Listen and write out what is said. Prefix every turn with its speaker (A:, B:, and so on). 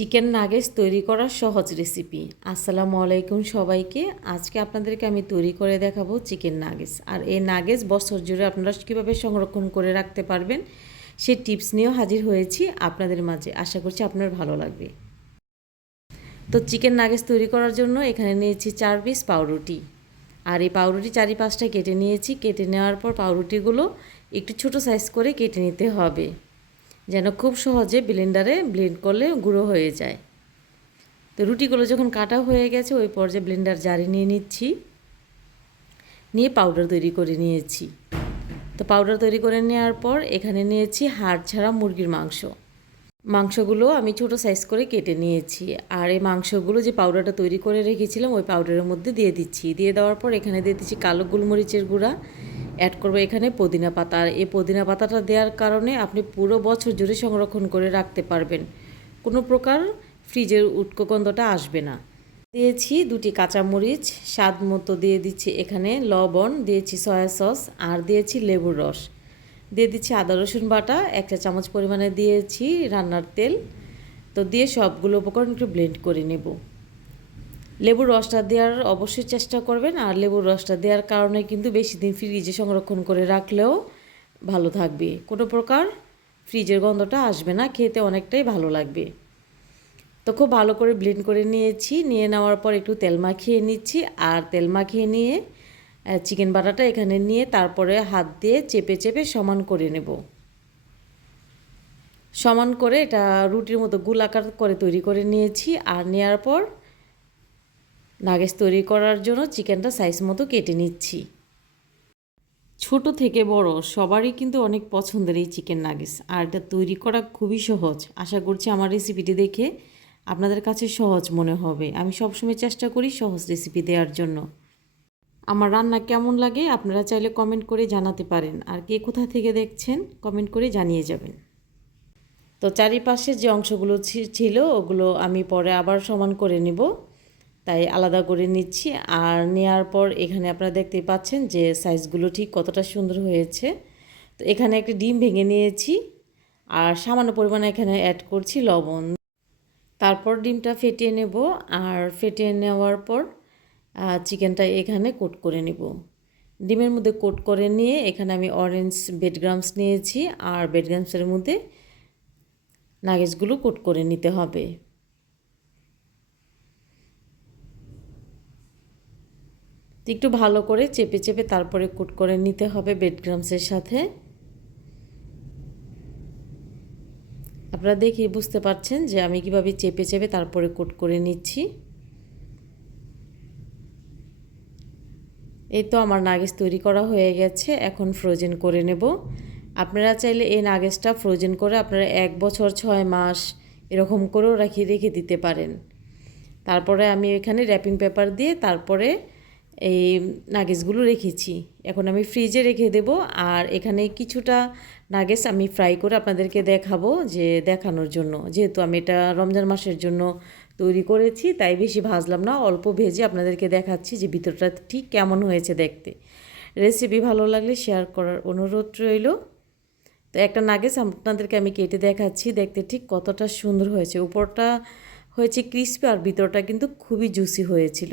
A: Chicken nuggets তৈরি করার সহজ রেসিপি আসসালামু আলাইকুম সবাইকে। আজকে আপনাদেরকে আমি তৈরি করে দেখাবো চিকেন নাগেটস। আর এই নাগেটস বছর জুড়ে আপনারা কীভাবে সংরক্ষণ করে রাখতে পারবেন সেই টিপস নিয়েও হাজির হয়েছি আপনাদের মাঝে। আশা করছি আপনার ভালো লাগবে। তো চিকেন নাগেটস তৈরি করার জন্য এখানে নিয়েছি চার পিস পাউরুটি। আর এই পাউরুটি চারি পাঁচটা কেটে নিয়েছি। কেটে নেওয়ার পর পাউরুটিগুলো একটু ছোট সাইজ করে কেটে নিতে হবে। যেন খুব সহজে ব্লেন্ডারে ব্লেন্ড করলে গুঁড়ো হয়ে যায়। তো রুটিগুলো যখন কাটা হয়ে গেছে, ওই পর্যায়ে ব্লেন্ডার জারি নিয়ে নিচ্ছি। নিয়ে পাউডার তৈরি করে নিয়েছি। তো পাউডার তৈরি করে নেওয়ার পর এখানে নিয়েছি হাড় ছাড়া মুরগির মাংস। মাংসগুলো আমি ছোট সাইজ করে কেটে নিয়েছি। আর এই মাংসগুলো যে পাউডারটা তৈরি করে রেখেছিলাম, ওই পাউডারের মধ্যে দিয়ে দিচ্ছি। দিয়ে দেওয়ার পর এখানে দিয়ে দিচ্ছি কালো গোলমরিচের গুঁড়া। অ্যাড করব এখানে পুদিনা পাতা। আর এই পুদিনা পাতাটা দেওয়ার কারণে আপনি পুরো বছর জুড়ে সংরক্ষণ করে রাখতে পারবেন। কোনো প্রকার ফ্রিজের উৎকগন্ধটা আসবে না। দিয়েছি দুটি কাঁচামরিচ, স্বাদ মতো দিয়ে দিচ্ছি এখানে লবণ, দিয়েছি সয়া সস, আর দিয়েছি লেবুর রস। দিয়ে দিচ্ছি আদা, রসুন বাটা, একটা চামচ পরিমাণে দিয়েছি রান্নার তেল। তো দিয়ে সবগুলো উপকরণ একটু ব্লেন্ড করে নেব। লেবুর রসটা দেওয়ার অবশ্যই চেষ্টা করবেন, আর লেবুর রসটা দেওয়ার কারণে কিন্তু বেশি দিন ফ্রিজে সংরক্ষণ করে রাখলেও ভালো থাকবে। কোনো প্রকার ফ্রিজের গন্ধটা আসবে না, খেতে অনেকটাই ভালো লাগবে। তো খুব ভালো করে ব্লেন্ড করে নিয়েছি, নিয়ে নেওয়ার পর একটু তেল মাখিয়ে নিচ্ছি, আর তেল মাখিয়ে নিয়ে চিকেন বাটাটা এখানে নিয়ে তারপরে হাত দিয়ে চেপে চেপে সমান করে নেব। সমান করে এটা রুটির মতো গোলাকার করে তৈরি করে নিয়েছি, আর নেওয়ার পর নাগেস তৈরি করার জন্য চিকেনটা সাইজ মতো কেটে নিচ্ছি। ছোট থেকে বড় সবারই কিন্তু অনেক পছন্দের এই চিকেন নাগেস আর এটা তৈরি করা খুবই সহজ। আশা করছি আমার রেসিপিটি দেখে আপনাদের কাছে সহজ মনে হবে। আমি সবসময় চেষ্টা করি সহজ রেসিপি দেওয়ার জন্য। আমার রান্না কেমন লাগে আপনারা চাইলে কমেন্ট করে জানাতে পারেন। আর কে কোথা থেকে দেখছেন কমেন্ট করে জানিয়ে যাবেন। তো চারিপাশে যে অংশগুলো ছিল ওগুলো আমি পরে আবার সমান করে নেব। তাই আলাদা করে নিচ্ছি। আর নেওয়ার পর এখানে আপনারা দেখতেই পাচ্ছেন যে সাইজগুলো ঠিক কতটা সুন্দর হয়েছে। তো এখানে একটি ডিম ভেঙে নিয়েছি আর সামান্য পরিমাণে এখানে অ্যাড করছি লবণ। তারপর ডিমটা ফেটিয়ে নেব আর ফেটিয়ে নেওয়ার পর চিকেনটা এখানে কোট করে নেব। ডিমের মধ্যে কোট করে নিয়ে এখানে আমি অরেঞ্জ বেডগ্রামস নিয়েছি আর বেডগ্রামসের মধ্যে নাগেজগুলো কোট করে নিতে হবে। একটু ভালো করে চেপে চেপে তারপরে কুট করে নিতে হবে বেডগ্রামসের সাথে। আপনারা দেখে বুঝতে পারছেন যে আমি কীভাবে চেপে চেপে তারপরে কুট করে নিচ্ছি। এই তো আমার নাগেস তৈরি করা হয়ে গেছে, এখন ফ্রোজেন করে নেব। আপনারা চাইলে এই নাগেসটা ফ্রোজেন করে আপনারা এক বছর, ছয় মাস এরকম করেও রাখি, রেখে দিতে পারেন। তারপরে আমি এখানে র্যাপিং পেপার দিয়ে তারপরে এই নাগেসগুলো রেখেছি। এখন আমি ফ্রিজে রেখে দেব আর এখানে কিছুটা নাগেস আমি ফ্রাই করে আপনাদেরকে দেখাবো যে দেখানোর জন্য। যেহেতু আমি এটা রমজান মাসের জন্য তৈরি করেছি, তাই বেশি ভাজলাম না, অল্প ভেজে আপনাদেরকে দেখাচ্ছি যে ভিতরটা ঠিক কেমন হয়েছে দেখতে। রেসিপি ভালো লাগলে শেয়ার করার অনুরোধ রইল। তো একটা নাগেস আপনাদেরকে আমি কেটে দেখাচ্ছি, দেখতে ঠিক কতটা সুন্দর হয়েছে। উপরটা হয়েছে ক্রিস্পি আর ভিতরটা কিন্তু খুবই জুসি হয়েছিল।